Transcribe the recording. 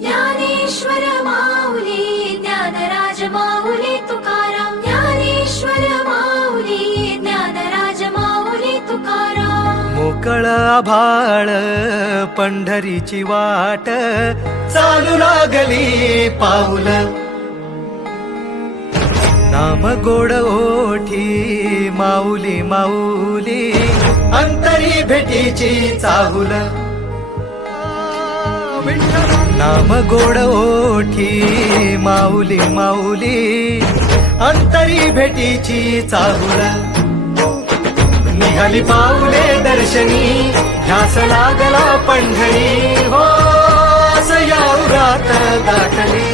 ज्ञानेश्वर माऊली ज्ञानराज माऊली तुकाराम ज्ञानेश्वर माऊली ज्ञानराज माऊली तुकाराम मोकळ आभाळ पंढरीची वाट चालू लागली पाऊल नाम गोड ओठी माऊली माऊली अंतरी भेटीची चाहुल नाम गोड ओठी माऊली माऊली अंतरी भेटीची चाहुल निघाली पाऊले दर्शनी ध्यास लागला पंढरी हो असं या उरात दाटली